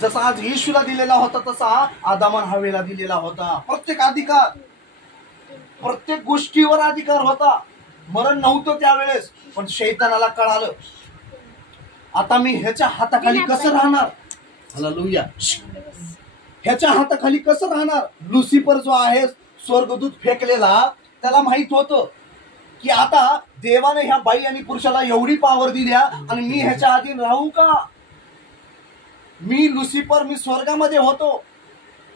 जसा आज येशूला दिलेला होता तसा आदामान हवेला दिलेला होता. प्रत्येक अधिकार, प्रत्येक गोष्टीवर अधिकार होता. मरण नव्हतं त्यावेळेस, पण शैतानाला कळालं आता मी ह्याच्या हाताखाली कसं राहणार. हालेलुया. ह्याच्या हाताखाली कसं राहणार. लुसिफर जो आहे स्वर्गदूत फेकलेला, त्याला माहित होतं की आता देवाने ह्या बाई आणि पुरुषाला एवढी पावर दिल्या आणि मी ह्याच्या अधीन राहू का. मी लुसिफर, मी स्वर्गामध्ये होतो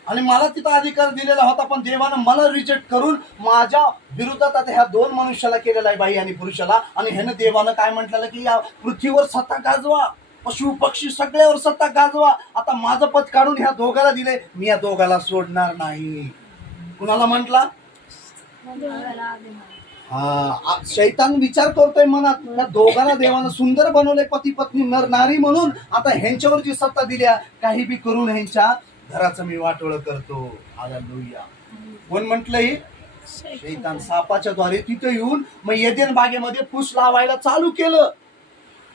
आणि मला तिथं अधिकार दिलेला होता, पण देवानं मला रिजेक्ट करून माझ्या विरोधात आता ह्या दोन मनुष्याला केलेला आहे, बाई आणि पुरुषाला. आणि ह्यानं देवानं काय म्हटलेलं की या पृथ्वीवर सत्ता गाजवा, पशु पक्षी सगळ्यावर सत्ता गाजवा. आता माझं पद काढून ह्या दोघाला दिले, मी या दोघाला सोडणार नाही. कुणाला म्हटला. हा, शैतान विचार करतोय मनात, या दोघांना देवानं सुंदर बनवले, पती पत्नी नर नारी म्हणून. आता ह्यांच्यावर जी सत्ता दिल्या, काही बी करून ह्यांच्या घराचं मी वाटोळ करतो. हालेलुया. कोण म्हटलंय. शैतान सापाच्या द्वारे तिथं येऊन मग एदेन बागेमध्ये फूस लावायला चालू केलं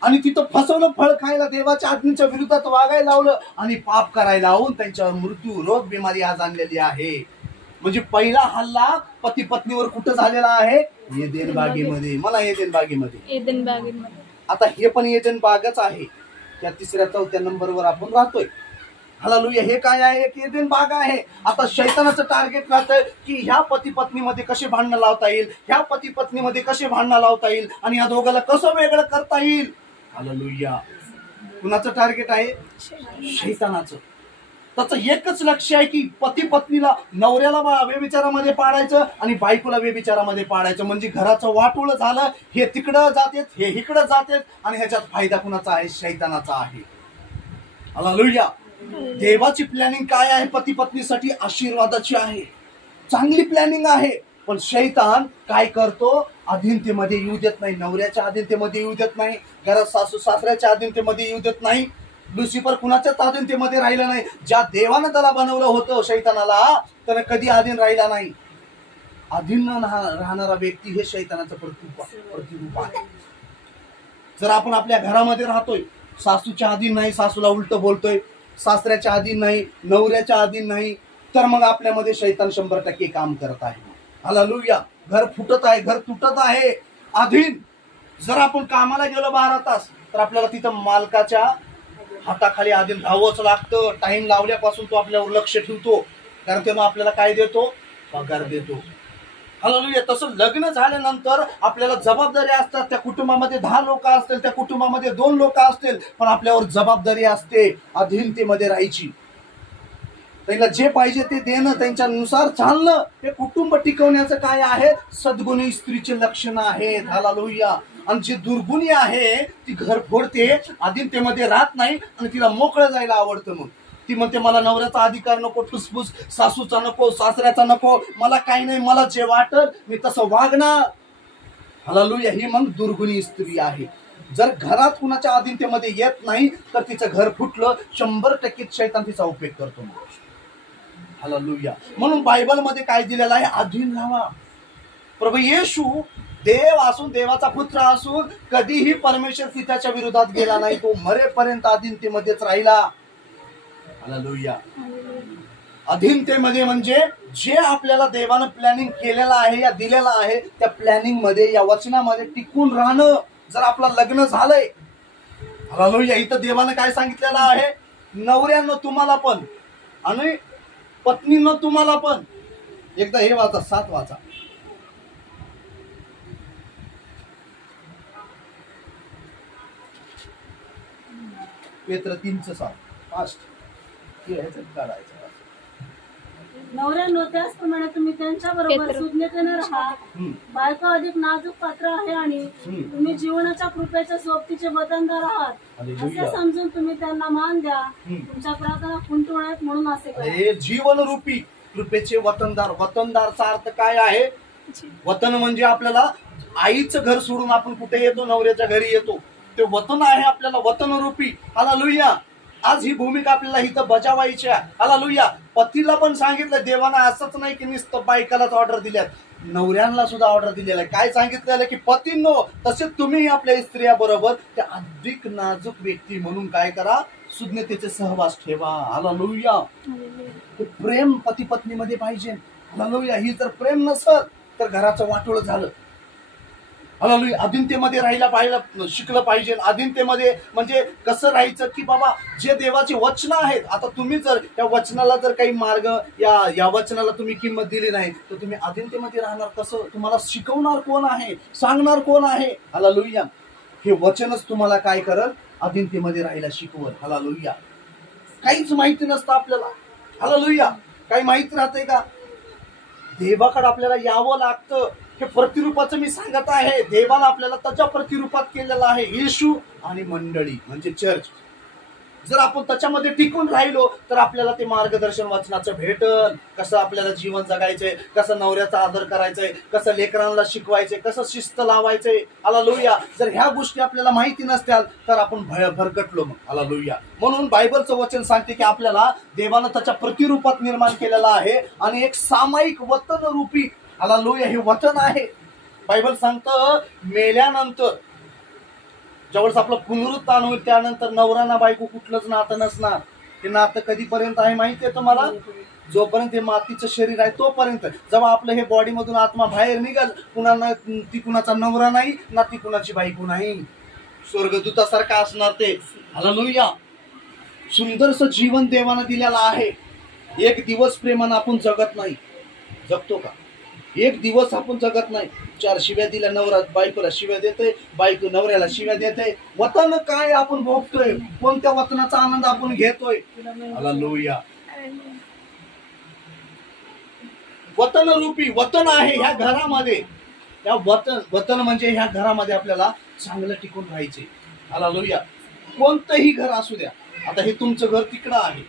आणि तिथं फसवलं. फळ खायला, देवाच्या आज्ञेच्या विरोधात वागायला लावलं आणि पाप करायला लावून त्यांच्यावर मृत्यू, रोग, बिमारी आज आणलेली आहे. म्हणजे पहिला हल्ला पती पत्नीवर कुठं झालेला आहे. एदेन बागेमध्ये. मला एदेन बागेमध्ये. आता हे पण एदेन बागच आहे. त्या 3-4 नंबरवर आपण राहतोय. हालेलुया. हे काय आहे. एक एदेन बाग आहे. आता शैतानाचं टार्गेट राहतंय की ह्या पती पत्नीमध्ये कसे भांडणं लावता येईल, ह्या पती पत्नीमध्ये कसे भांडणं लावता येईल आणि ह्या दोघाला कसं वेगळं करता येईल. हालेलुया. कुणाचं टार्गेट आहे. शैतानाचं. त्याचं एकच लक्ष आहे की पती पत्नीला, नवऱ्याला व्यभिचारामध्ये पाडायचं आणि बायकोला व्यभिचारामध्ये पाडायचं. म्हणजे घराचं वाटोळ झालं. हे तिकडं जातेत, हे इकडं जातेत आणि ह्याच्यात फायदा कुणाचा आहे. शैतानाचा आहे. हालेलुया. देवाची प्लॅनिंग काय आहे पती पत्नीसाठी. आशीर्वादाची आहे, चांगली प्लॅनिंग आहे. पण शैतान काय करतो. अधीनतेमध्ये येऊ देत नाही. नवऱ्याच्या अधीनतेमध्ये येऊ देत नाही. घरात सासू सासऱ्याच्या अधीनतेमध्ये येऊ देत नाही. लुसिफर कुणाच्याच अधीनतेमध्ये राहिला नाही. ज्या देवानं त्याला बनवलं होतं शैतानाला, त्यानं कधी अधीन राहिला नाही. अधीन राहणारा व्यक्ती हे शैतानाचं प्रतिरूप आहे. जर आपण आपल्या घरामध्ये राहतोय, सासूच्या अधीन नाही, सासूला उलट बोलतोय, सासऱ्याच्या अधीन नाही, नवऱ्याच्या अधीन नाही, तर मग आपल्यामध्ये शैतान 100% काम करत आहे. हालेलुया. घर फुटत आहे, घर तुटत आहे. अधीन. जर आपण कामाला गेलो 12 तास, तर आपल्याला तिथं मालकाच्या हाताखाली अधीन राहावंच लागतं. टाइम लावल्यापासून तो आपल्यावर लक्ष ठेवतो, कारण तेव्हा आपल्याला काय देतो. पगार देतो. हालेलुया. तसं लग्न झाल्यानंतर आपल्याला जबाबदारी असतात. त्या कुटुंबामध्ये 10 लोक असतील, त्या कुटुंबामध्ये 2 लोक असतील, पण आपल्यावर जबाबदारी असते अधीनतेमध्ये राहायची. त्यांना जे पाहिजे ते देणं, त्यांच्यानुसार चालणं, हे कुटुंब टिकवण्याचं काय आहे. सद्गुणी स्त्रीचे लक्षण आहेत. हालेलुया. आणि जी दुर्गुणी आहे ती घर फोडते, अधीनतेमध्ये राहत नाही आणि तिला मोकळं जायला आवडतं. मग ती म्हणते मला नवऱ्याचा अधिकार नको, ठुसफुस, सासूचा नको, सासऱ्याचा नको, मला काही नाही, मला जे वाटल मी तसं वागणार. हालेलुया. ही मग दुर्गुणी स्त्री आहे. जर घरात कुणाच्या अधीनतेमध्ये येत नाही तर तिचं घर फुटलं. 100% शैतान तिचा उपयोग करतो. हालेलुया. म्हणून बायबलमध्ये काय दिलेलं आहे. अधीन राहावा. प्रभू येशू देव असून, देवाचा पुत्र असून कधीही परमेश्वर पित्याच्या विरोधात गेला नाही. तो मरेपर्यंत अधीनतेमध्येच राहिला. हालेलुया. अधीनतेमध्ये म्हणजे जे आपल्याला देवानं प्लॅनिंग केलेलं आहे या दिलेलं आहे, त्या प्लॅनिंग मध्ये, या वचनामध्ये टिकून राहणं. जर आपलं लग्न झालंय, हालेलुया, इथं देवानं काय सांगितलेलं आहे. नवऱ्यांनो तुम्हाला पण आणि पत्नीनं तुम्हाला पण. एकदा हे वाचा, 7 वाचा. पेत्र 3:7 फास्ट. नवऱ्यांनो त्याचप्रमाणे तुम्ही त्यांच्या बरोबर सुज्ञतेने राहा. बायको अधिक नाजूक पात्र आहे आणि तुम्ही जीवनाच्या कृपेच्या सोबतीचे वतनदार आहात, असे समजून तुम्ही त्यांना मान द्या. तुमच्या प्रार्थना खुंटू नयेत म्हणून असे करा. हे जीवनरूपी कृपेचे वतनदार. वतनदारचा अर्थ काय आहे. वतन म्हणजे आपल्याला आईचं घर सोडून आपण कुठे येतो, नवऱ्याच्या घरी येतो. ते वतन आहे आपल्याला वतनरूपी. हालेलुया. आज ही भूमिका आपल्याला इथं बजावायची आहे. हालेलुया. पतीला पण सांगितलं देवानं, असंच नाही की नुसतं बायकालाच ऑर्डर दिल्यात, नवऱ्यांना सुद्धा ऑर्डर दिलेला आहे. काय सांगितलेलं की पतींनो तसे तुम्ही आपल्या स्त्रिया बरोबर त्या अधिक नाजूक व्यक्ती म्हणून काय करा, सुज्ञतेचे सहवास ठेवा. हालेलुया. प्रेम पती पत्नीमध्ये पाहिजे. हालेलुया. ही जर प्रेम नसल तर घराचं वाटोळ झालं. हालेलुया. अधीनतेमध्ये राहायला पाहिलं, शिकलं पाहिजे. अधीनतेमध्ये म्हणजे कसं राहायचं की बाबा जे देवाची वचनं आहेत, आता तुम्ही जर या वचनाला जर काही मार्ग या वचनाला तुम्ही किंमत दिली नाही तर तुम्ही अधीनतेमध्ये राहणार कसं? तुम्हाला शिकवणार कोण आहे? सांगणार कोण आहे? हालेलुया. हे वचनच तुम्हाला काय करल? अधीनतेमध्ये राहायला शिकवल. हालेलुया. काहीच माहिती नसतं आपल्याला. हालेलुया. काही माहिती राहते का? देवाकडे आपल्याला यावं लागतं. हे प्रतिरूपाचं मी सांगत आहे. देवाला आपल्याला त्याच्या प्रतिरूपात केलेलं आहे. येशू आणि मंडळी म्हणजे चर्च. जर आपण त्याच्यामध्ये टिकून राहिलो तर आपल्याला ते मार्गदर्शन वचनाचं भेटल. कसं आपल्याला जीवन जगायचंय, कसं नवऱ्याचा आदर करायचंय, कसं लेकरांना शिकवायचंय, कसं शिस्त लावायचंय. हालेलुया. जर ह्या गोष्टी आपल्याला माहिती नसत्याल तर आपण भरकटलो मग. हालेलुया. म्हणून बायबलचं वचन सांगते की आपल्याला देवानं त्याच्या प्रतिरूपात निर्माण केलेलं आहे आणि एक सामायिक वतन रूपी हालेलुया हे वचन आहे. बायबल सांगतं मेल्यानंतर ज्यावेळेस आपलं पुनरुत्थान होईल त्यानंतर नवरा ना बायको कुठलंच नातं नसणार. हे नातं कधीपर्यंत आहे माहितीये तुम्हाला? जोपर्यंत हे मातीचं शरीर आहे तोपर्यंत. जेव्हा आपलं हे बॉडी मधून आत्मा बाहेर निघाल पुन्हा ती कुणाचा नवरा नाही ना ती कुणाची बायको नाही. स्वर्गदूतासारखा असणार ते. हालेलुया. सुंदरसं जीवन देवानं दिलेलं आहे. एक दिवस प्रेमानं आपण जगत नाही. जगतो का? एक दिवस आपण जगत नाही. 4 शिव्या दिल्या, नवरा बायकोला शिव्या देतोय, बायको नवऱ्याला शिव्या देते. वतन काय आपण भोगतोय? कोणत्या वतनाचा आनंद आपण घेतोय? हालेलुया. वतन रूपी वतन आहे ह्या घरामध्ये. या वतन म्हणजे ह्या घरामध्ये आपल्याला चांगलं टिकून राहायचे. हालेलुया. कोणतंही घर असू द्या. आता हे तुमचं घर तिकडं आहे.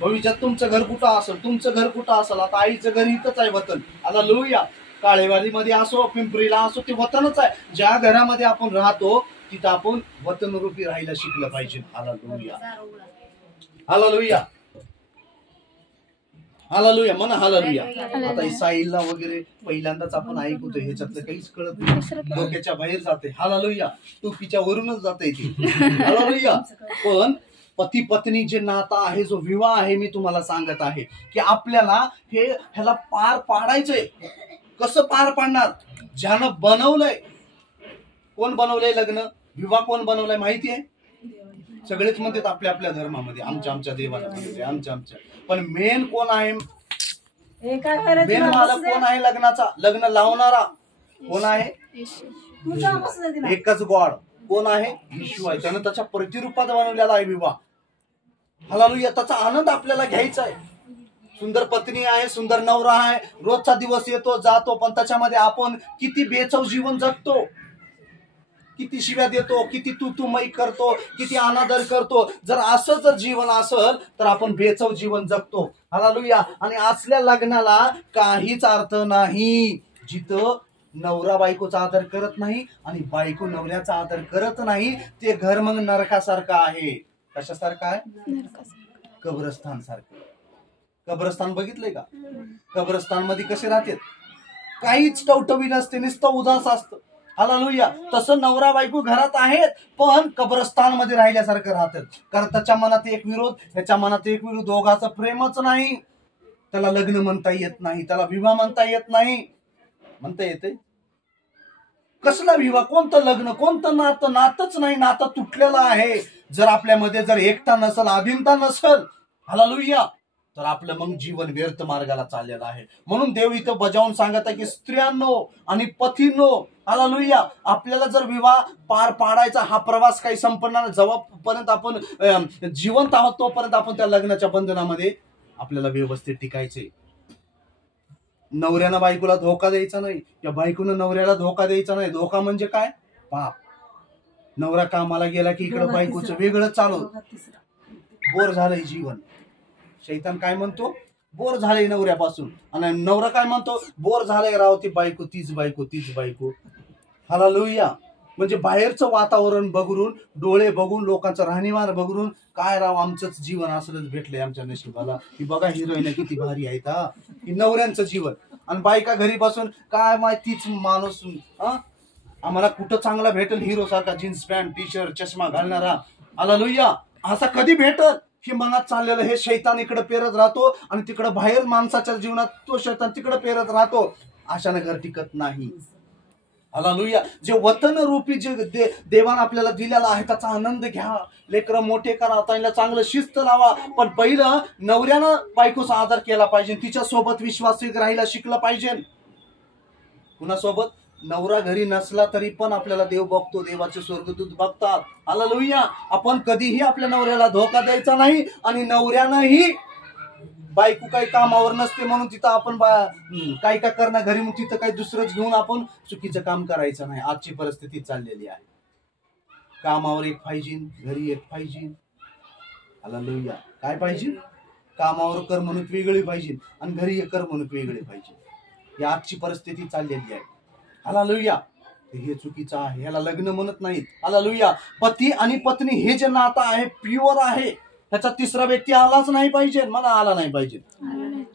भविष्यात तुमचं घर कुठं असेल? तुमचं घर कुठं असेल? आता आईचं घर इथंच आहे वतन. हालेलुया. काळेवाडीमध्ये असो, पिंपरीला असो, ते वतनच आहे. ज्या घरामध्ये आपण राहतो तिथं आपण वतनरूपी राहायला शिकलं पाहिजे. हालेलुया. हालेलुया. हालेलुया. म्हणा हालेलुया. आता इस्राईलला वगैरे पहिल्यांदाच आपण ऐकतोय, ह्याच्यातलं काहीच कळत नाही, डोक्याच्या बाहेर जाते. हालेलुया. टोपीच्या वरूनच जाते ती. हालेलुया. पण पती पत्नी जे नातं आहे, जो विवाह आहे, मी तुम्हाला सांगत आहे की आपल्याला ह्याला पार पाडायचंय. कसं पार पाडणार? ज्यानं बनवलंय. कोण बनवलंय लग्न? विवाह कोण बनवलाय माहिती आहे? सगळेच म्हणतात आपल्या आपल्या धर्मामध्ये आमच्या देवाला बनवलंय, आमच्या. पण मेन कोण आहे? मेन मालक कोण आहे लग्नाचा? लग्न लावणारा कोण आहे? एकच गॉड. कोण आहे? येशू आहे. त्यानं त्याच्या प्रतिरूपात बनवलेला आहे विवाह. हालेलुया. त्याचा आनंद आपल्याला घ्यायचा आहे. सुंदर पत्नी आहे, सुंदर नवरा आहे, रोजचा दिवस येतो जातो, पण त्याच्यामध्ये आपण किती बेचव जीवन जगतो, किती शिव्या देतो, किती तू मै करतो, किती अनादर करतो. जर असं जर जीवन असेल तर आपण बेचव जीवन जगतो. हालेलुया. आणि असल्या लग्नाला काहीच अर्थ नाही जिथं नवरा बायकोचा आदर करत नाही आणि बायको नवऱ्याचा आदर करत नाही. ते घर मग नरकासारखं आहे. कशासारखं आहे? कब्रस्तान सारखं. कब्रस्तान बघितलंय का? कब्रस्तान मध्ये कसे राहतात? काहीच टवटवी नसते, नुसतं उदास असतं. हालेलुया. तसं नवरा बायको घरात आहेत पण कब्रस्तान मध्ये राहिल्यासारखं राहतात. कारण त्याच्या मनात एक विरोध, ह्याच्या मनात एक विरोध. दोघाचं प्रेमच नाही. त्याला लग्न म्हणता येत नाही, त्याला विवाह म्हणता येत नाही. म्हणता येते? कसला विवाह? कोणतं लग्न? कोणतं नातं? नातच नाही. नातं तुटलेलं आहे. जर आपल्यामध्ये जर एकता नसल, अधीनता नसल, हालेलुया, तर आपलं मग जीवन व्यर्थ मार्गाला चाललेलं आहे. म्हणून देव इथं बजावून सांगत आहे की स्त्रियांनो आणि पतींनो, हालेलुया, आपल्याला जर विवाह पार पाडायचा हा प्रवास काही संपणार नाही. जेव्हापर्यंत आपण जिवंत आहोत तोपर्यंत आपण त्या लग्नाच्या बंधनामध्ये आपल्याला व्यवस्थित टिकायचे. नवऱ्यानं बायकोला धोका द्यायचा नाही, या बायकोनं नवऱ्याला धोका द्यायचा नाही. धोका म्हणजे काय? पाप. नवरा कामाला गेला की इकडं बायकोचं वेगळं चालू. बोर झालंय जीवन. शैतान काय म्हणतो? बोर झालंय नवऱ्यापासून. आणि नवरा काय म्हणतो? बोर झालंय राव, ती बायको तीच बायको. हालेलुया. म्हणजे बाहेरचं वातावरण बघून, डोळे बघून, लोकांचं राहणीमान बघून काय राव आमचंच जीवन असलंच भेटलंय आमच्या नशिबाला. ही बघा हिरोईन किती भारी आहेत. ही नवऱ्यांचं जीवन. आणि बायका घरी बसून काय माहितीच माणूस आम्हाला कुठं चांगला भेटेल हिरो सारखा, जीन्स पॅन्ट टी शर्ट चष्मा घालणारा. हालेलुया. असा कधी भेटल की मनात चाललेलं हे शैतान इकडे पेरत राहतो आणि तिकडे बाहेर माणसाच्या जीवनात तो शैतान तिकडे पेरत राहतो. अशाने घर टिकत नाही. हालेलुया. जे वतन रूपी जे देवाने आपल्याला दिलेला आहे त्याचा आनंद घ्या. लेकरं मोठे करा, त्यांना चांगलं शिस्त लावा. पण पहिलं नवऱ्यानं बायकोचा आदर केला पाहिजे, तिच्या सोबत विश्वासिक राहायला शिकलं पाहिजे. कुणासोबत? नवरा घरी नसला तरी पण आपल्याला देव बघतो, देवाचे स्वर्गदूत बघतात. हालेलुया. आपण कधीही आपल्या नवऱ्याला धोका द्यायचा नाही आणि नवऱ्यानंही बायको काही कामावर नसते म्हणून तिथं आपण काय काय करणार घरी, मग तिथं काही दुसरंच घेऊन आपण चुकीचं काम करायचं नाही. आजची परिस्थिती चाललेली आहे. कामावर एक पाहिजे, घरी एक पाहिजे. हालेलुया. काय पाहिजे? कामावर करमणूक वेगळी पाहिजे आणि घरी एक करमणूक वेगळी पाहिजे. ही आजची परिस्थिती चाललेली आहे. हालेलुया. हे चुकीचं आहे, ह्याला लग्न म्हणत नाहीत. हालेलुया. पती आणि पत्नी हे जे नातं आहे प्युअर आहे. त्याचा तिसरा व्यक्ती आलाच नाही पाहिजे. मला आला नाही पाहिजे,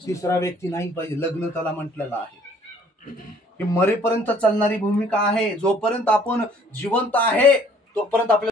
तिसरा व्यक्ती नाही पाहिजे. लग्न त्याला म्हटलेलं आहे. ही मरेपर्यंत चालणारी भूमिका आहे. जोपर्यंत आपण जिवंत आहे तोपर्यंत आपल्याला